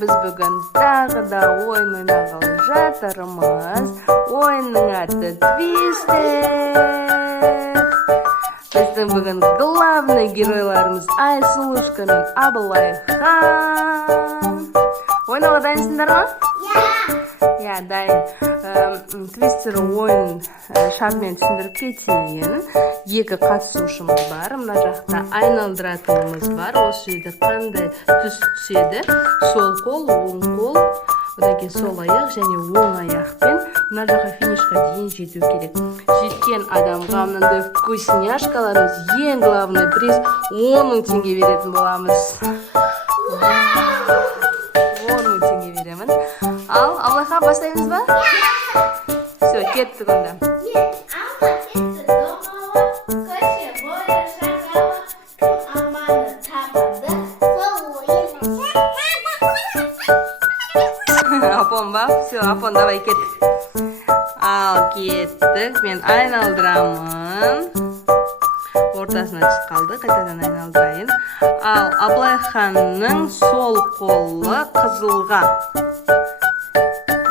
біз бүгін тағы да ойын ойнағалы жатырмыз. Ойынның аты Твистер. Біздің бүгін главный геройларымыз Айсұлушка мен Абылайхан. Ойнауға дайынсыңдар ма? Я дайын. Твистер ойын шартымен түсіндіріп кетейін. Екі қатысушымыз бар. Мына жақта айналдыратынымыз бар. Осы жерде қандай түс түседі? Сол қол, оң қол, одан кейін сол аяқ және оң аяқпен мына жаққа финишқа дейін жету керек. Жеткен адамға мынандай вкусняшкаларымыз, ең главный приз 10 мың теңге беретін боламыз. 10 мың теңге беремін. Ал Абылайхан бастаймыз ба? Все, кеттік онда. Апон ба? Все, Апон, давай кеттік. Ал, кеттік. Мен айналдырамын. Ортасына түсіп қалды. Қайтадан айналдырайын. Ал, Абылайханның сол қолы қызылға.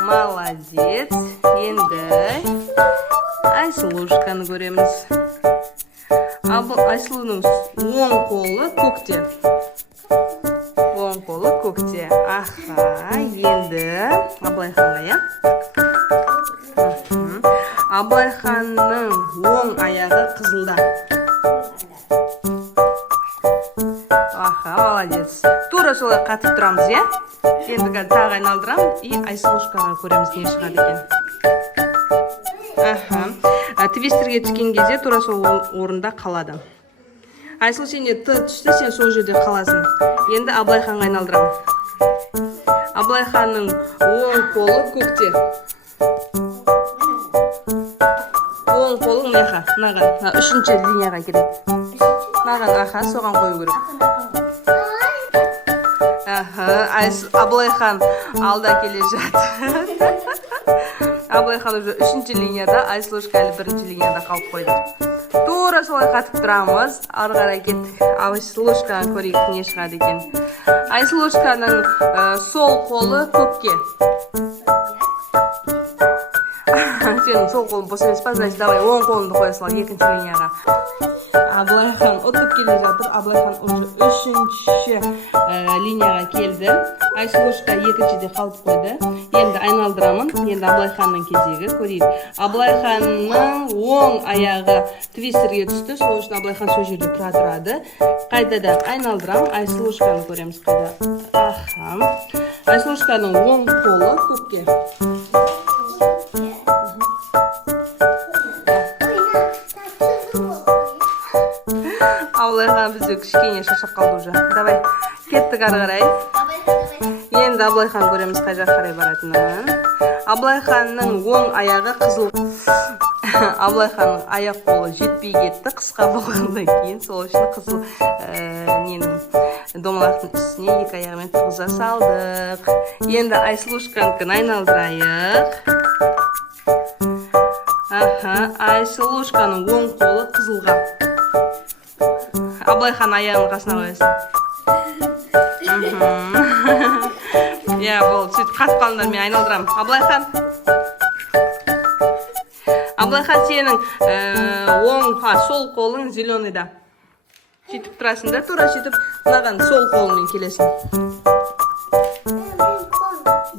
Молодец. Енді Айсұлушканы көреміз. Айсұлуның оң қолы көкте. Оң қолы көкте. Аха, енді Абылайханға, я? Абылайханның оң аяғы қызылда. Аха, молодец. Тура солай қатып тұрамыз, я? Енді тағы айналдырамын и Айсұлушкаға көреміз не шығады екен. Аха. Твистерге түскен кезде тура сол орында қалады. Айсұл, сен т түсті, сен сол жерде қаласың. Енді Абылайханға айналдырамын. Абылайханның оң қолы көкте. Оң қолы мынаға, үшінші линияға керек. Маған, аха, соған қою керек. Абылайхан алда келе жатыр. Абылайхан уже үшінші линияда, Айсұлушка әлі бірінші линияда қалып қойды. Тура солай қатып тұрамыз. Ары қарай кеттік. Айсұлушканы көрейік не шығады екен. Айсұлушканың сол қолы көкке. Сенің сол қолың бос емес па? Значит, давай оң қолыңды қоя сал екінші линияға. Абылайхан ұтып келе жатыр. Абылайхан уже үшінші линияға келді. Айсұлушка екіншіде қалып қойды. Енді айналдырамын. Енді Абылайханның кезегі көрейік. Абылайханның оң аяғы твистерге түсті. Сол үшін Абылайхан сол жерде тұра тұрады. Қайтадан айналдырамын. Айсұлушканы көреміз қайда. Аха. Айсұлушканың оң қолы көкке. Абылайхан бізде кішкене шаршап қалды уже. Давай, кеттік ары қарай. Енді Абылайхан көреміз қай жаққа қарай баратынын. Абылайханның оң аяғы қызыл. Абылайханның аяқ қолы жетпей кетті, қысқа болғаннан кейін. Сол үшін қызыл домалақтың үстіне екі аяғымен тұрғыза салдық. Енді Айсұлушканыкін айналдырайық. Айсұлушканың оң қолы қызылға. Абылайхан аяғын қасына қоясың. Я, болды, сөйтіп қатып қалыңдар, мен айналдырамын. Абылайхан сенің сол қолың зеленыйда. Сөйтіп тұрасың да, тура сөйтіп мынаған сол қолыңмен келесің.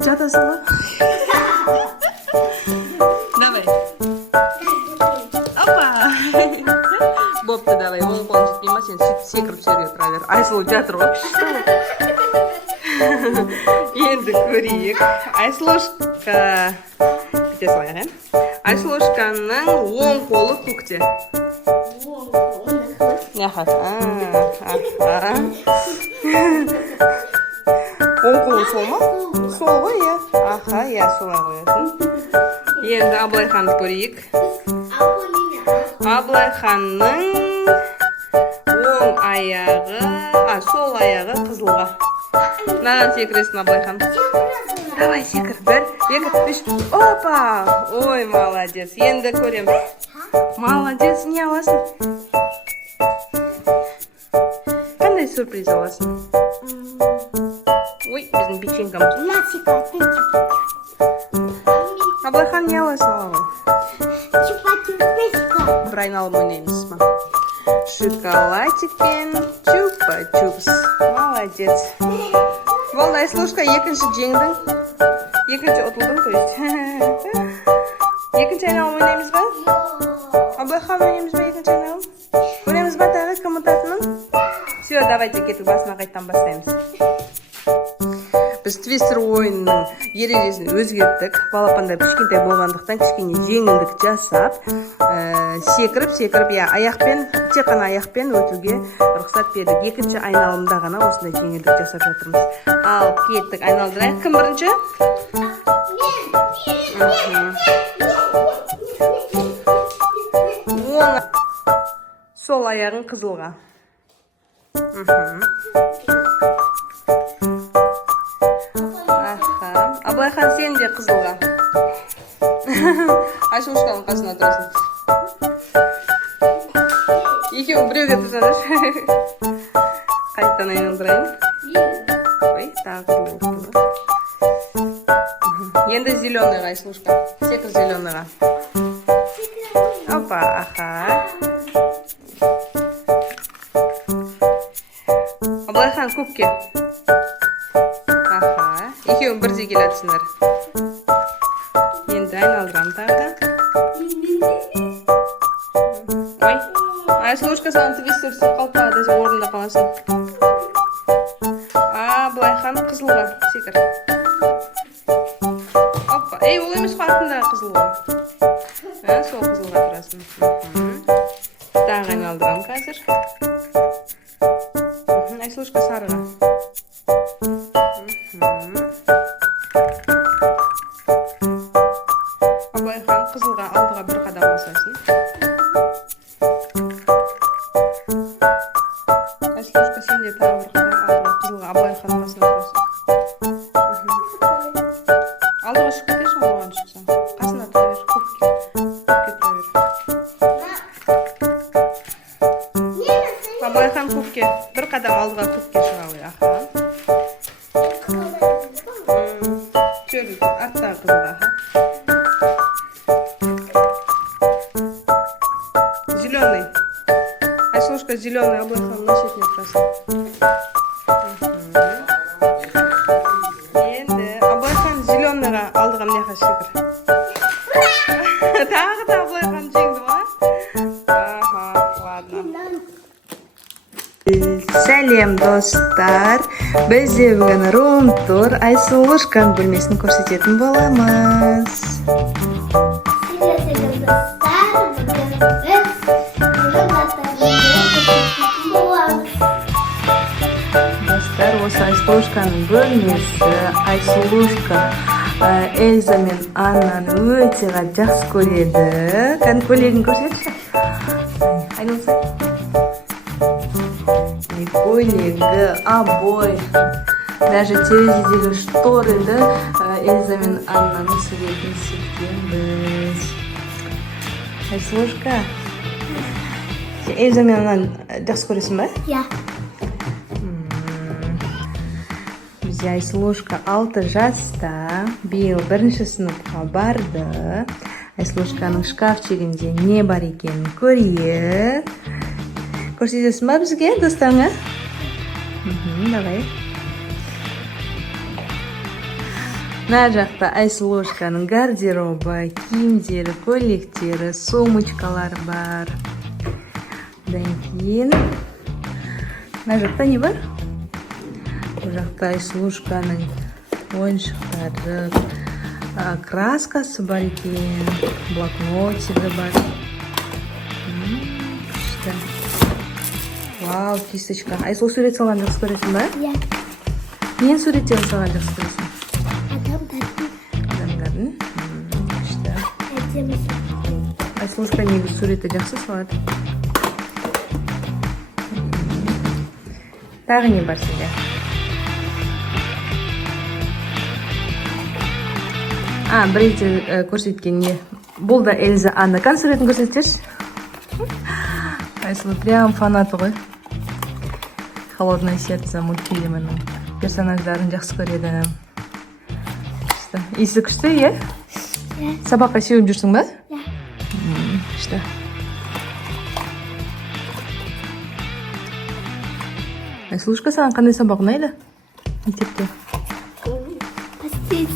Жатасың ба? Давай. Опа! Бопты, давай, оң қолың жетпей ма, сен секіріп жерге тұра бер. Айсұлу жатыр ғой. Енді көрейік. Айсұлушка. Бүйте салайық, е? Айсұлушканың оң қолы көкте. Оң қолы сол ма? Сол ғой, е? Аха, я солай қоясын. Енді Абылайханды көрейік. Абылайханның оң аяғы, сол аяғы қызылға. Мынаған секіресің, Абылайхан. Давай, секір. Бір, екі, үш. Опа! Ой, молодец. Енді көрем. Молодец, не аласың? Қандай сюрприз аласың? Ой, біздің печенкамыз. Насипать. Аблайхан не аласың алған? Чупа-чупс. Бір айналым ойнаймыз ба? Шоколадик пен чупа-чупс. Молодец. Болды, Айсұлушка, екінші жеңдің. Екінші ұтылдың, то есть. Екінші айналым ойнаймыз ба? Аблайхан ойнаймыз ба екінші айналым? Көреміз ба тағы кім ұтатынын? Все, давайте кеттік басына қайттан бастаймыз. Біз твистер ойынның ережесін өзгерттік. Балапанда кішкентай болғандықтан кішкене жеңілдік жасап, секіріп, аяқпен, тек қана аяқпен өтуге рұқсат бердік. Екінші айналымда ғана осындай жеңілдік жасап жатырмыз. Ал кеттік, айналдырайық. Кім бірінші? Сол аяғын қызылға. Аблайхан, сен де қызылға. Айсұлушканың қасына тұрасың. Екеуің біреуге тұрсаңыз. Қайттан айналдырайын. Ой, тағы қызыл болып тұр. Енді зеленыйға, Айсұлушка. Секір зеленыйға. Опа, аха. Аблайхан, көкке. Аха. Екеуің бірдей келатсыңдар. Енді айналдырам тағы. Ой. Айсұлушка саған твистер түсіп қалпады, сен орында қаласың. Аблайхан қызылға. Секір. Опа. Ей, ол емес қой артындағы қызылға. Сол қызылға тұрасың. Тағы айналдырам қазір. Айсұлушка сарыға. Аблайхан қызылға алдыға бір қадам басасын. Айсұлушка сен де тағы бір қадам алдыға қызылға Аблайхан қасына тұрасың. Алдыға шығып кетесің, оған шықсаң. Қасына тұра бер, көкке тұра бер. Аблайхан көкке. Бір қадам алдыға көкке шыға ғой. Аха. Шöyle arttағы қызылға. Зеленый. Айсұлушка зеленый, Аблайхан мына шетіне тұрасың. Енді Аблайхан зеленыйға алдыға мыняқа секір. Тағы да Аблайхан жеңді ма? Аха, ладно. Сәлем достар. Бізде бүгін рум-тур Айсұлушканың бөлмесін көрсететін боламыз. Достар, осы Айсұлушканың бөлмесі. Айсұлушка Эльза мен Аннаны өте жақсы көреді. Кәдімгі көйлегін көрсетші. Айналса. Көйлегі, обой, даже терезедегі шторыды Эльза мен Аннаның суретін секембіз. Айсұлушка, Эльза мен Аннаны жақсы көресің ба? Я. Бізде Айсұлушка 6 жаста, биыл 1-ші сыныпқа барды. Айсұлушканың шкафчигінде не бар екенін көрейік. Көрсетесің ба бізге, достарыңа? Давай. Мына жақта Айсұлушканың гардеробы, киімдері, көйлектері, сумочкалар бар. Одан кейін мына жақта не бар? Бұл жақта Айсұлушканың ойыншықтары, краскасы бар екен, блокнотигі бар. Күшті. Вау, кисточка. Айсұл сурет салған жақсы көресің ба? Я. Мен суреттерін салған жақсы көресің? Адамдардың. Күшті. Әдемі сурет. Айсұлушка негізі суретті жақсы салады. Тағы не бар сенде? Бірінші көрсеткен не? Бұл да Эльза Анна. Қан суретін көрсеттерші? Айсұлу прям фанаты ғой. Холодное сердце мультфильмінің. персонаждарын жақсы көреді. Күшті. Иісі күшті, иә? Сабаққа сеуіп жүрсің ба? Иә. Күшті. Айсұлушка, саған қандай сабақ ұнайды? Мектепте. Почти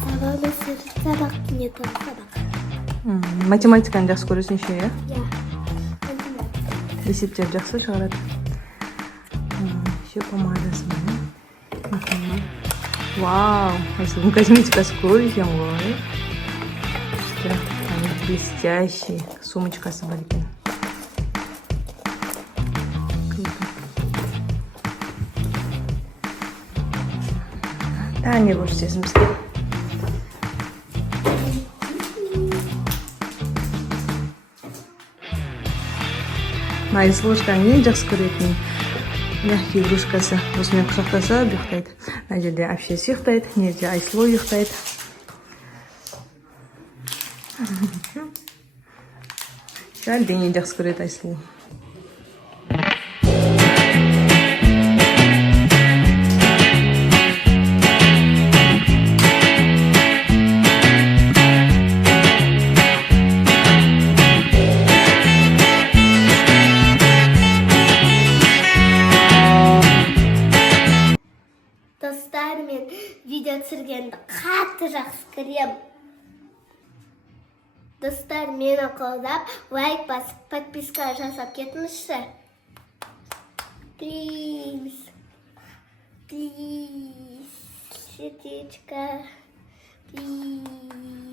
сабақ не то сабақ. Математиканы жақсы көресің ше, иә? Иә. Есептер жақсы шығарады. Еще помадасы бар. Вау, Айсұлдың косметикасы көп екен ғой. Күшті. Они блестящие. Сумочкасы бар екен. Тағы не көрсетесің бізге? Айсұлушканың ең жақсы көретін мягкий игрушкасы. Осымен құшақтаса ұйықтайды. Мына жерде әпшесі ұйықтайды, мына жерде Айсұлу ұйықтайды. Әлден жақсы көреді Айсұлу. Достар, мен видео түсіргенді қатты жақсы көремін. Достар, мені қолдап, лайк басып, подписка жасап кетіңізші. Please. Please. Сердечко. Please.